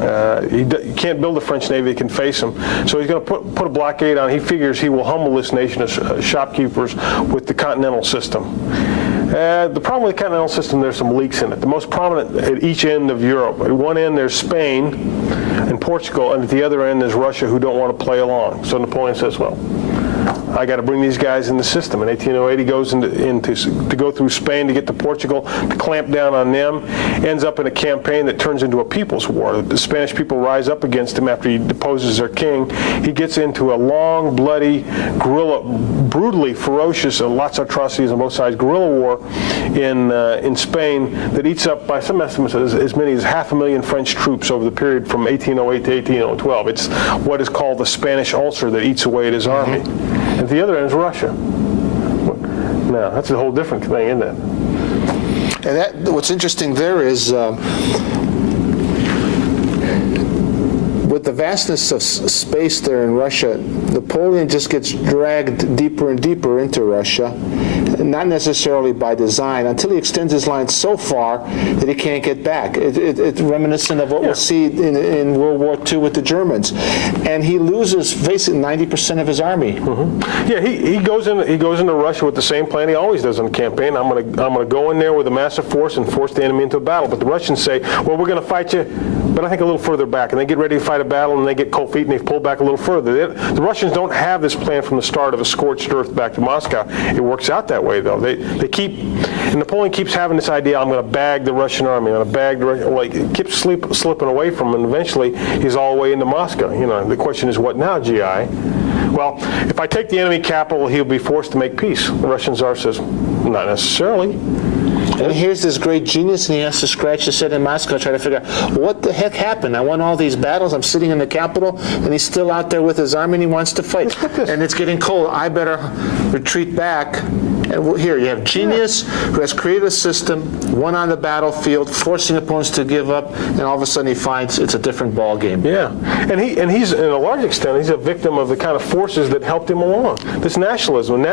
He can't build a French navy that can face him. So he's going to put a blockade on. He figures he will humble this nation of shopkeepers with the continental system. The problem with the continental system, there's some leaks in it. The most prominent at each end of Europe. At one end there's Spain and Portugal, and at the other end there's Russia, who don't want to play along. So Napoleon says, well, I got to bring these guys in the system. In 1808, he goes to go through Spain to get to Portugal, to clamp down on them, ends up in a campaign that turns into a people's war. The Spanish people rise up against him after he deposes their king. He gets into a long, bloody, guerrilla, brutally ferocious, and lots of atrocities on both sides, guerrilla war in Spain that eats up, by some estimates, as many as 500,000 French troops over the period from 1808 to 1812. It's what is called the Spanish ulcer that eats away at his army. At the other end is Russia. Now, that's a whole different thing, isn't it? And what's interesting there is with the vastness of space there in Russia, Napoleon just gets dragged deeper and deeper into Russia, not necessarily by design, until he extends his line so far that he can't get back. It's reminiscent of what we'll see in World War II with the Germans. And he loses basically 90% of his army. Mm-hmm. Yeah, he goes into Russia with the same plan he always does on the campaign. I'm gonna go in there with a massive force and force the enemy into a battle. But the Russians say, well, we're going to fight you, but I think a little further back. And they get ready to fight a battle, and they get cold feet, and they pull back a little further. The Russians don't have this plan from the start of a scorched earth back to Moscow. It works out that way, though. They keep, and Napoleon keeps having this idea, I'm going to bag the Russian army. I'm going to bag the Russian, like, it keeps slipping away from him, and eventually he's all the way into Moscow. You know, the question is, what now, GI? Well, if I take the enemy capital, he'll be forced to make peace. The Russian Tsar says, not necessarily. And here's this great genius, and he has to scratch his head in Moscow, try to figure out what the heck happened. I won all these battles. I'm sitting in the capital, and he's still out there with his army, and he wants to fight. And it's getting cold. I better retreat back. And here you have genius who has created a system, won on the battlefield, forcing opponents to give up, and all of a sudden he finds it's a different ball game. Yeah, and he's in a large extent he's a victim of the kind of forces that helped him along. This nationalism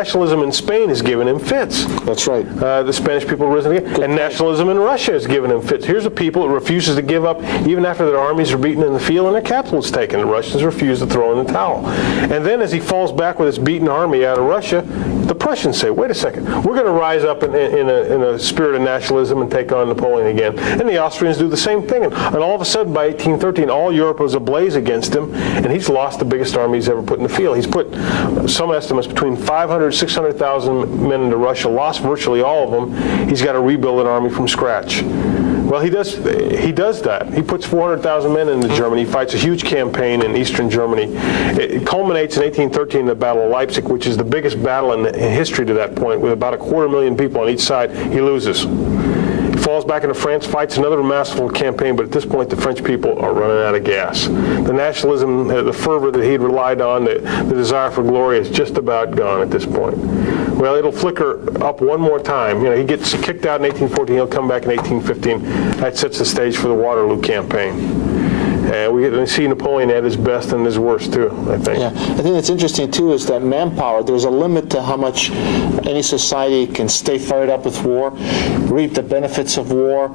in Spain has given him fits. That's right. The Spanish people have risen again, and nationalism in Russia has given him fits. Here's a people that refuses to give up even after their armies are beaten in the field and their capital is taken. The Russians refuse to throw in the towel. And then as he falls back with his beaten army out of Russia, the Prussians say, wait a second, we're going to rise up in a spirit of nationalism and take on Napoleon again. And the Austrians do the same thing. And all of a sudden, by 1813, all Europe was ablaze against him, and he's lost the biggest army he's ever put in the field. He's put, some estimates, between 500,000 and 600,000 men into Russia, lost virtually all of them. He's got to rebuild an army from scratch. Well, he does that. He puts 400,000 men into Germany. He fights a huge campaign in eastern Germany. It culminates in 1813 in the Battle of Leipzig, which is the biggest battle in history to that point, with about 250,000 people on each side. He loses. He falls back into France, fights another masterful campaign, but at this point the French people are running out of gas. The nationalism, the fervor that he'd relied on, the desire for glory is just about gone at this point. Well, it'll flicker up one more time. You know, he gets kicked out in 1814, he'll come back in 1815. That sets the stage for the Waterloo campaign. And we see Napoleon at his best and his worst, too, I think. Yeah, I think that's interesting, too, is that manpower, there's a limit to how much any society can stay fired up with war, reap the benefits of war,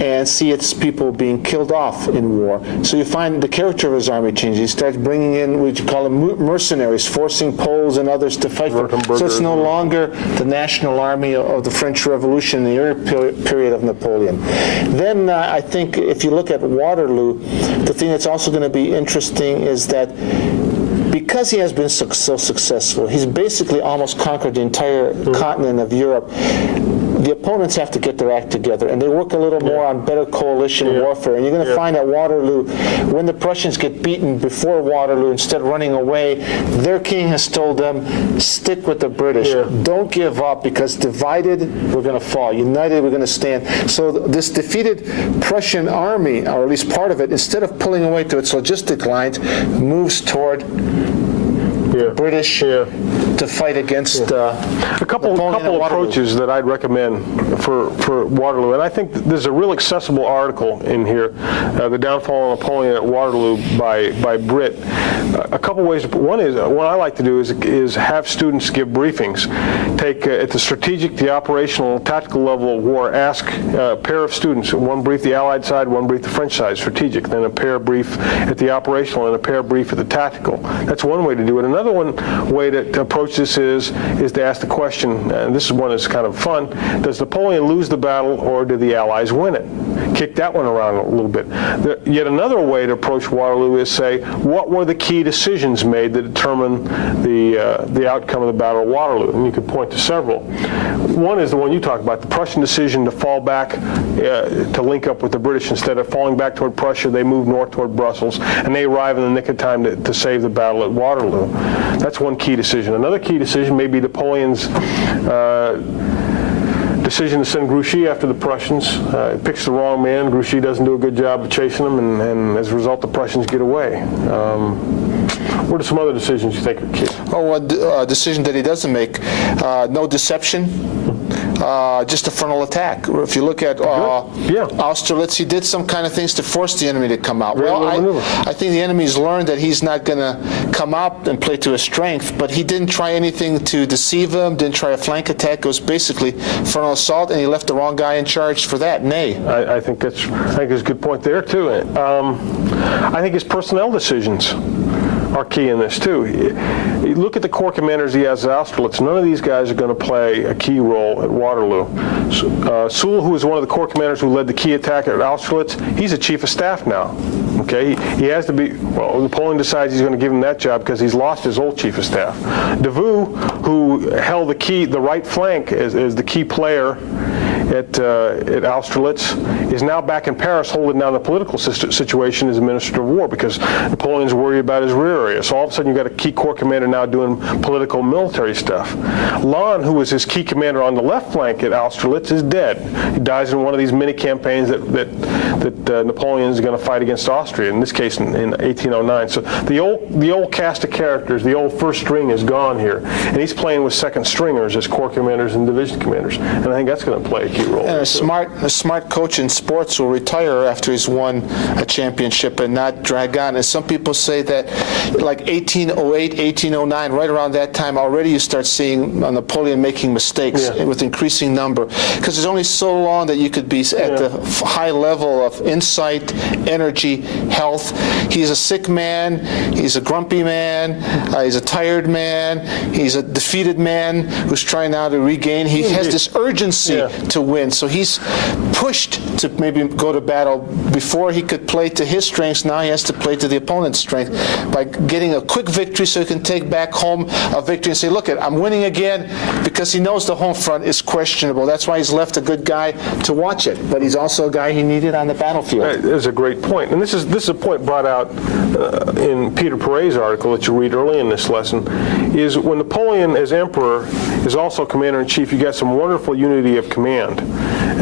and see its people being killed off in war. So you find the character of his army changes. He starts bringing in what you call them mercenaries, forcing Poles and others to fight for him. So it's no longer the national army of the French Revolution in the early period of Napoleon. Then I think if you look at Waterloo, the thing that's also going to be interesting is that because he has been so successful, he's basically almost conquered the entire continent of Europe. The opponents have to get their act together, and they work a little more on better coalition warfare. And you're going to find at Waterloo, when the Prussians get beaten before Waterloo, instead of running away, their king has told them, stick with the British. Don't give up, because divided, we're going to fall. United, we're going to stand. So this defeated Prussian army, or at least part of it, instead of pulling away to its logistic lines, moves toward British to fight against a couple approaches that I'd recommend for Waterloo, and I think there's a real accessible article in here, The Downfall of Napoleon at Waterloo by Britt. A couple ways. One is, what I like to do is have students give briefings. Take at the strategic, the operational, tactical level of war, ask a pair of students, one brief the Allied side, one brief the French side, strategic, then a pair brief at the operational and a pair brief at the tactical. That's one way to do it. Another Another way to approach this is to ask the question, and this is one that's kind of fun, does Napoleon lose the battle or did the Allies win it? Kick that one around a little bit. Yet another way to approach Waterloo is say, what were the key decisions made that determine the outcome of the Battle of Waterloo? And you could point to several. One is the one you talked about, the Prussian decision to fall back to link up with the British. Instead of falling back toward Prussia, they moved north toward Brussels, and they arrive in the nick of time to save the battle at Waterloo. That's one key decision. Another key decision may be Napoleon's decision to send Grouchy after the Prussians. Picks the wrong man. Grouchy doesn't do a good job of chasing them, and as a result, the Prussians get away. What are some other decisions you think are key? One decision that he doesn't make, no deception. Just a frontal attack. If you look at Austerlitz, he did some kind of things to force the enemy to come out. I think the enemy's learned that he's not going to come out and play to his strength, but he didn't try anything to deceive them, didn't try a flank attack. It was basically frontal assault, and he left the wrong guy in charge for that. I think that's a good point there, too. I think his personnel decisions are key in this too. You look at the corps commanders he has at Austerlitz. None of these guys are going to play a key role at Waterloo. Soule, who was one of the corps commanders who led the key attack at Austerlitz, he's a chief of staff now. Okay, he has to be. Well, Napoleon decides he's going to give him that job because he's lost his old chief of staff. Davout, who held the right flank as the key player at Austerlitz, is now back in Paris holding down the political situation as a minister of war because Napoleon's worried about his rear area. So all of a sudden you've got a key corps commander now doing political military stuff. Lannes, who was his key commander on the left flank at Austerlitz, is dead. He dies in one of these mini campaigns that Napoleon is going to fight against Austria, in this case in 1809. So the old cast of characters, the old first string is gone here. And he's playing with second stringers as corps commanders and division commanders. And I think that's going to play a key role. And a smart coach in sports will retire after he's won a championship and not drag on. And some people say that like 1808, 1809, right around that time, already you start seeing Napoleon making mistakes with increasing number. Because there's only so long that you could be at the high level of insight, energy, health. He's a sick man. He's a grumpy man. He's a tired man. He's a defeated man who's trying now to regain. He has this urgency to win. So he's pushed to maybe go to battle. Before he could play to his strengths, now he has to play to the opponent's strength by getting a quick victory so he can take back home a victory and say, look, I'm winning again, because he knows the home front is questionable. That's why he's left a good guy to watch it. But he's also a guy he needed on the battlefield. That is a great point. And this is a point brought out in Peter Paret's article that you read early in this lesson, is when Napoleon as emperor is also commander-in-chief, you got some wonderful unity of command.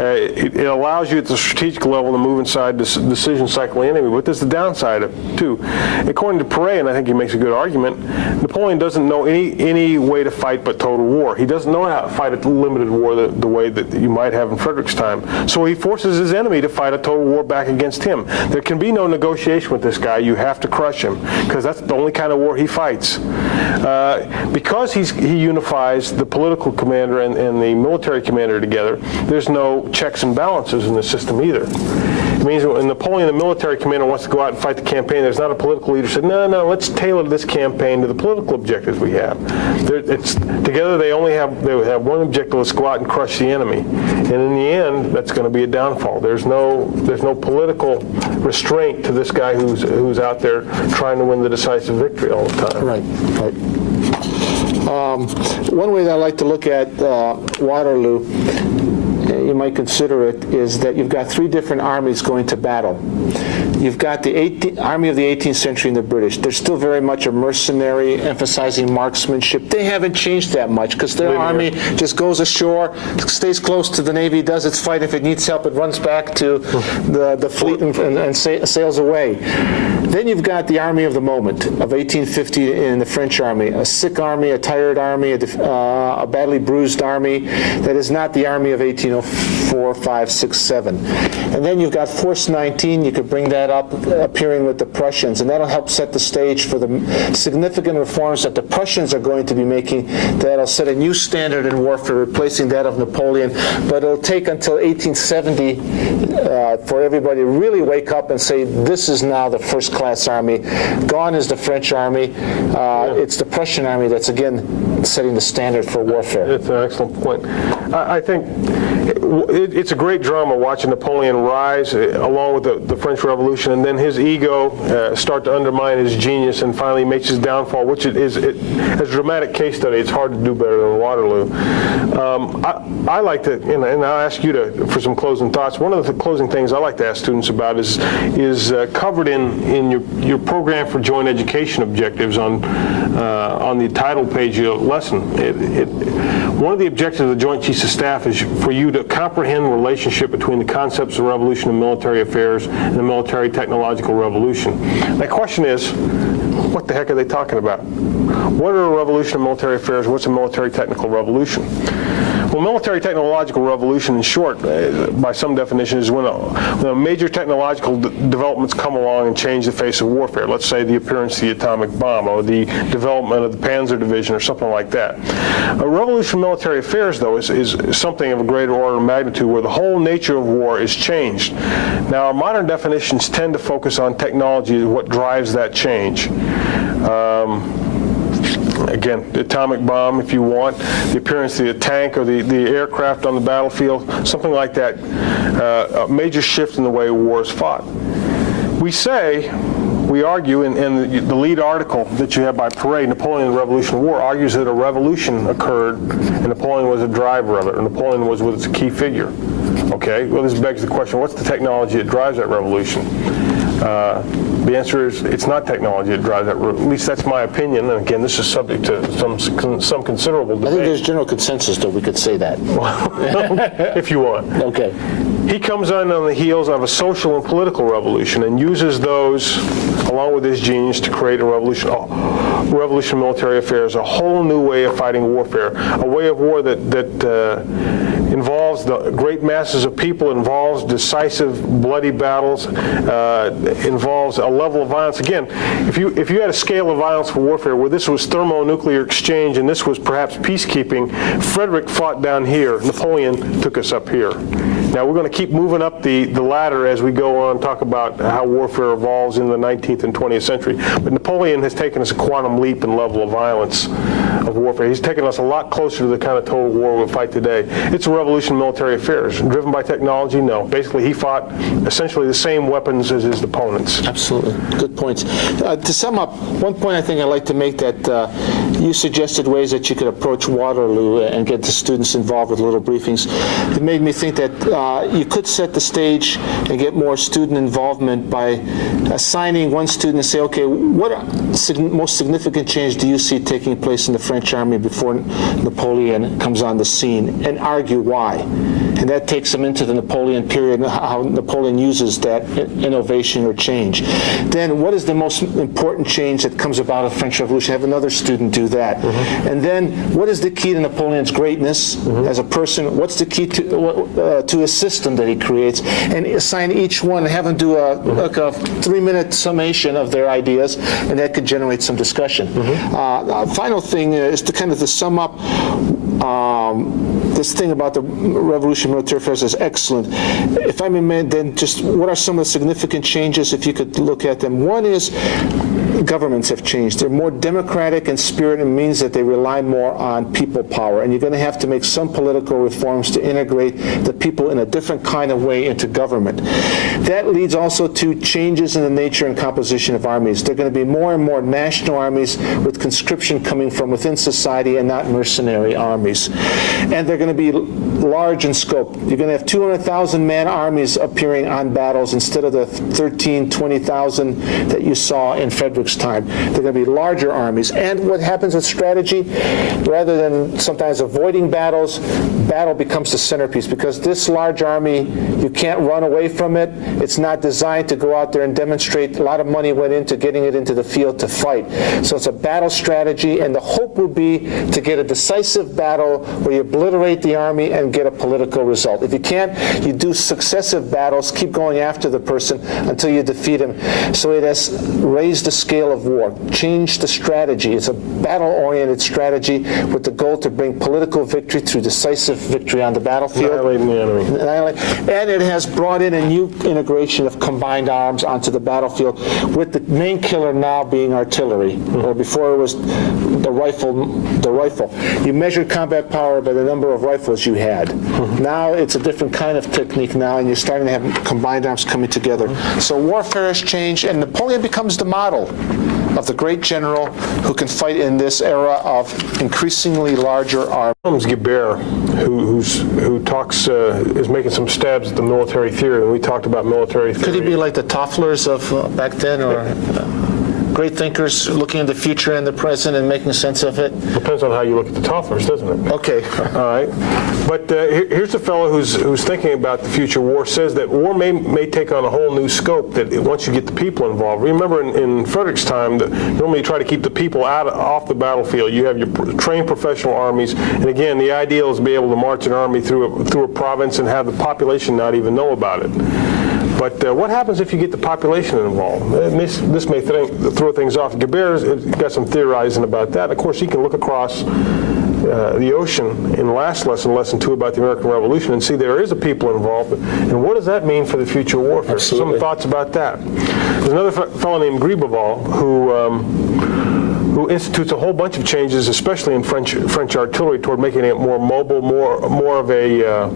It allows you at the strategic level to move inside the decision cycle of the enemy, but there's the downside of it too. According to Paret, and I think he makes a good argument, Napoleon doesn't know any way to fight but total war. He doesn't know how to fight a limited war the way that you might have in Frederick's time. So he forces his enemy to fight a total war back against him. There can be no negotiation with this guy. You have to crush him, because that's the only kind of war he fights. Because he unifies the political commander and the military commander together, there's no checks and balances in the system either. It means when Napoleon, the military commander, wants to go out and fight the campaign, there's not a political leader who said, no, let's tailor this campaign to the political objectives we have. Together they have one objective: let's go out and crush the enemy. And in the end, that's going to be a downfall. There's no political restraint to this guy who's out there trying to win the decisive victory all the time. Right. One way that I like to look at Waterloo, you might consider it, is that you've got three different armies going to battle. You've got the army of the 18th century and the British. They're still very much a mercenary, emphasizing marksmanship. They haven't changed that much, because their army just goes ashore, stays close to the Navy, does its fight. If it needs help, it runs back to the fleet and sails away. Then you've got the army of the moment of 1850 in the French army, a sick army, a tired army, a badly bruised army that is not the army of 1804, 5, 6, 7. And then you've got Force 19. You could bring that that up, appearing with the Prussians, and that'll help set the stage for the significant reforms that the Prussians are going to be making that'll set a new standard in warfare, replacing that of Napoleon. But it'll take until 1870 for everybody to really wake up and say, this is now the first-class army. Gone is the French army. It's the Prussian army that's, again, setting the standard for warfare. It's an excellent point. I think it's a great drama watching Napoleon rise along with the French Revolution, and then his ego start to undermine his genius and finally makes his downfall, which as a dramatic case study, it's hard to do better than Waterloo. I like to, and I'll ask you for some closing thoughts. One of the closing things I like to ask students about is covered in your program for joint education objectives on the title page of your lesson. One of the objectives of the Joint Chiefs of Staff is for you to comprehend the relationship between the concepts of revolution and military affairs and the military technological revolution. My question is, what the heck are they talking about? What are a revolution and military affairs? What's a military technical revolution? Well, military technological revolution, in short, by some definition, is when a major technological developments come along and change the face of warfare. Let's say the appearance of the atomic bomb or the development of the Panzer Division or something like that. A revolution in military affairs, though, is something of a greater order of magnitude where the whole nature of war is changed. Now, our modern definitions tend to focus on technology as what drives that change. Again, the atomic bomb, if you want, the appearance of the tank or the aircraft on the battlefield, something like that, a major shift in the way war is fought. We argue in the lead article that you have by Parade, Napoleon and the Revolution War, argues that a revolution occurred and Napoleon was a driver of it, or Napoleon was a key figure. Okay, well, this begs the question, what's the technology that drives that revolution? The answer is it's not technology that drives that. At least that's my opinion. And again, this is subject to some considerable debate. I think there's general consensus that we could say that. If you want. Okay. He comes on the heels of a social and political revolution and uses those, along with his genius, to create a revolution in military affairs, a whole new way of fighting warfare, a way of war that involves the great masses of people, involves decisive, bloody battles, involves a level of violence. Again, if you had a scale of violence for warfare where this was thermonuclear exchange and this was perhaps peacekeeping, Frederick fought down here. Napoleon took us up here. Now, we're going to keep moving up the ladder as we go on and talk about how warfare evolves in the 19th and 20th century. But Napoleon has taken us a quantum leap in level of violence of warfare. He's taken us a lot closer to the kind of total war we fight today. It's a revolution in military affairs. Driven by technology? No. Basically, he fought essentially the same weapons as his opponents. Absolutely. Good points. To sum up, one point I think I'd like to make that you suggested ways that you could approach Waterloo and get the students involved with little briefings. It made me think that you could set the stage and get more student involvement by assigning one student and say, okay, what most significant change do you see taking place in the French army before Napoleon comes on the scene, and argue why. And that takes them into the Napoleon period and how Napoleon uses that innovation or change. Then what is the most important change that comes about of the French Revolution? Have another student do that. Mm-hmm. And then what is the key to Napoleon's greatness as a person? What's the key to his system that he creates? And assign each one and have them do a 3-minute summation of their ideas, and that could generate some discussion. Final thing is to kind of to sum up this thing about the revolution in military affairs is excellent. If I may, then just what are some of the significant changes, if you could look at them? One is governments have changed. They're more democratic in spirit, and means that they rely more on people power. And you're going to have to make some political reforms to integrate the people in a different kind of way into government. That leads also to changes in the nature and composition of armies. They're going to be more and more national armies with conscription coming from within society and not mercenary armies. And they're going to be large in scope. You're going to have 200,000 man armies appearing on battles instead of the 13, 20,000 that you saw in Frederick's time. They're going to be larger armies. And what happens with strategy, rather than sometimes avoiding battles, battle becomes the centerpiece, because this large army, you can't run away from it. It's not designed to go out there and demonstrate. A lot of money went into getting it into the field to fight. So it's a battle strategy, and the hope would be to get a decisive battle where you obliterate unite the army and get a political result. If you can't, you do successive battles, keep going after the person until you defeat him. So it has raised the scale of war, changed the strategy. It's a battle-oriented strategy with the goal to bring political victory through decisive victory on the battlefield. Annihilating the enemy. And it has brought in a new integration of combined arms onto the battlefield, with the main killer now being artillery, where before it was the rifle. You measured combat power by the number of rifles you had. Now it's a different kind of technique now, and you're starting to have combined arms coming together. So warfare has changed, and Napoleon becomes the model of the great general who can fight in this era of increasingly larger armies. Guibert, who talks, is making some stabs at the military theory, and we talked about military theory. Could he be like the Tofflers of back then, or great thinkers looking at the future and the present and making sense of it? Depends on how you look at the Tofflers, doesn't it? Okay. All right. But here's a fellow who's thinking about the future war, says that war may take on a whole new scope that once you get the people involved. Remember in Frederick's time, normally you try to keep the people off the battlefield. You have your trained professional armies, and again, the ideal is to be able to march an army through a province and have the population not even know about it. But what happens if you get the population involved? This may throw things off. Guibert's got some theorizing about that. Of course, he can look across the ocean in the last lesson, lesson 2, about the American Revolution, and see there is a people involved. And what does that mean for the future warfare? Absolutely. Some thoughts about that. There's another fellow named Gribeval who institutes a whole bunch of changes, especially in French artillery, toward making it more mobile, more of a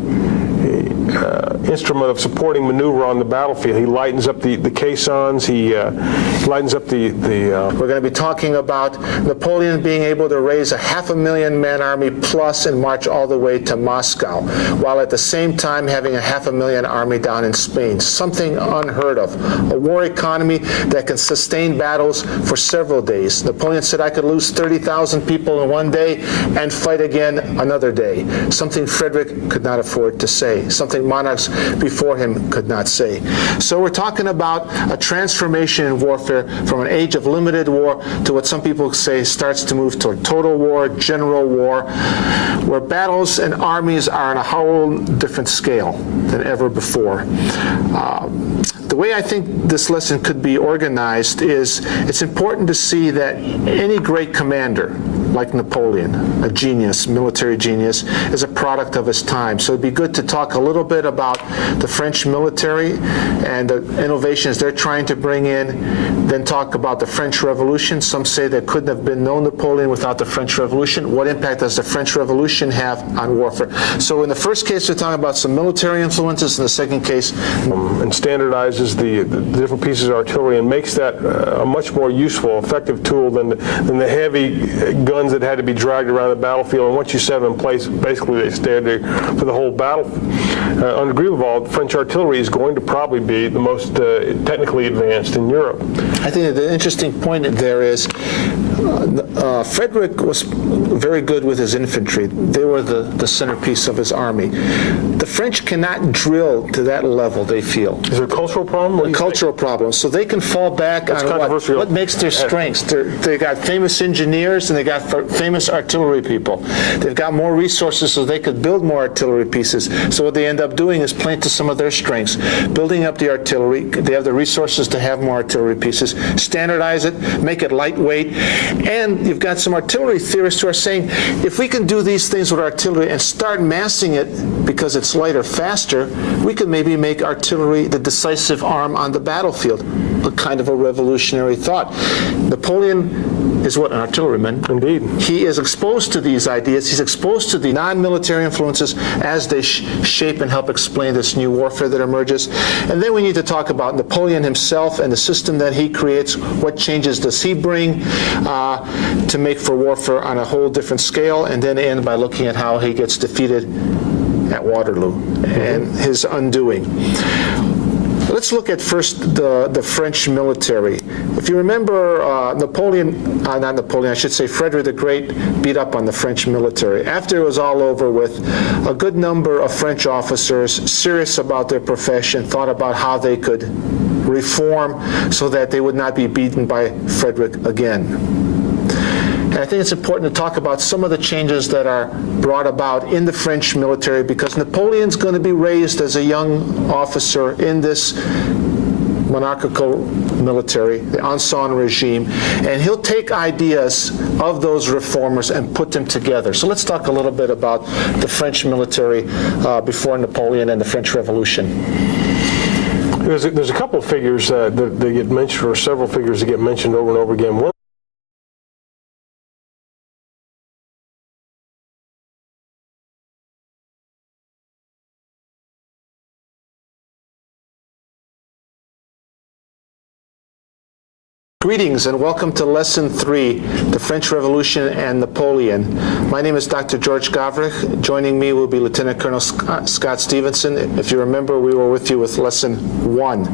instrument of supporting maneuver on the battlefield. He lightens up the caissons. He lightens up the We're going to be talking about Napoleon being able to raise a 500,000-man army plus and march all the way to Moscow, while at the same time having a 500,000 army down in Spain. Something unheard of. A war economy that can sustain battles for several days. Napoleon said, I could lose 30,000 people in one day and fight again another day. Something Frederick could not afford to say. Something monarchs before him could not say. So we're talking about a transformation in warfare from an age of limited war to what some people say starts to move toward total war, general war, where battles and armies are on a whole different scale than ever before. The way I think this lesson could be organized is it's important to see that any great commander, like Napoleon, a genius, military genius, is a product of his time. So it'd be good to talk a little bit about the French military and the innovations they're trying to bring in, then talk about the French Revolution. Some say there couldn't have been no Napoleon without the French Revolution. What impact does the French Revolution have on warfare? So in the first case, we're talking about some military influences. In the second case, and standardizes the different pieces of artillery and makes that a much more useful, effective tool than the heavy guns that had to be dragged around the battlefield. And once you set them in place, basically they stayed there for the whole battle. Under Gribeval, French artillery is going to probably be the most technically advanced in Europe. I think the interesting point there is Frederick was very good with his infantry. They were the centerpiece of his army. The French cannot drill to that level, they feel. Is there a cultural problem? A cultural problem. So they can fall back on what makes their strengths. They got famous engineers and they got famous artillery people. They've got more resources so they could build more artillery pieces. So what they end up doing is playing to some of their strengths, building up the artillery. They have the resources to have more artillery pieces, standardize it, make it lightweight. And you've got some artillery theorists who are saying, if we can do these things with artillery and start massing it because it's lighter, faster, we could maybe make artillery the decisive arm on the battlefield. A kind of a revolutionary thought. Napoleon is what, an artilleryman? Indeed. He is exposed to these ideas. He's exposed to the non-military influences as they shape and help explain this new warfare that emerges. And then we need to talk about Napoleon himself and the system that he creates. What changes does he bring to make for warfare on a whole different scale? And then end by looking at how he gets defeated at Waterloo and his undoing. Let's look at first the French military. If you remember, Frederick the Great beat up on the French military. After it was all over with, a good number of French officers, serious about their profession, thought about how they could reform so that they would not be beaten by Frederick again. And I think it's important to talk about some of the changes that are brought about in the French military, because Napoleon's going to be raised as a young officer in this monarchical military, the Ancien regime, and he'll take ideas of those reformers and put them together. So let's talk a little bit about the French military before Napoleon and the French Revolution. There's a couple of figures that get mentioned, or several figures that get mentioned over and over again. One Greetings and welcome to Lesson 3, The French Revolution and Napoleon. My name is Dr. George Gavrich. Joining me will be Lieutenant Colonel Scott Stevenson. If you remember, we were with you with Lesson 1.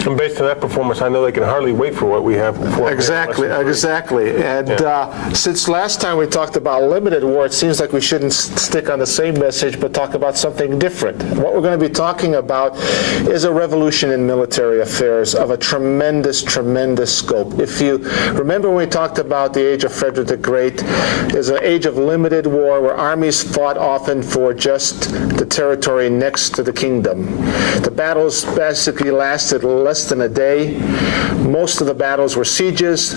And based on that performance, I know they can hardly wait for what we have before. Exactly. And since last time we talked about limited war, it seems like we shouldn't stick on the same message, but talk about something different. What we're going to be talking about is a revolution in military affairs of a tremendous scope. If you remember when we talked about the age of Frederick the Great, is an age of limited war where armies fought often for just the territory next to the kingdom. The battles basically lasted less than a day. Most of the battles were sieges.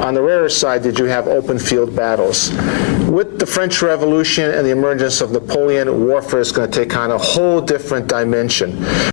On the rarer side did you have open field battles. With the French Revolution and the emergence of Napoleon, warfare is going to take on a whole different dimension.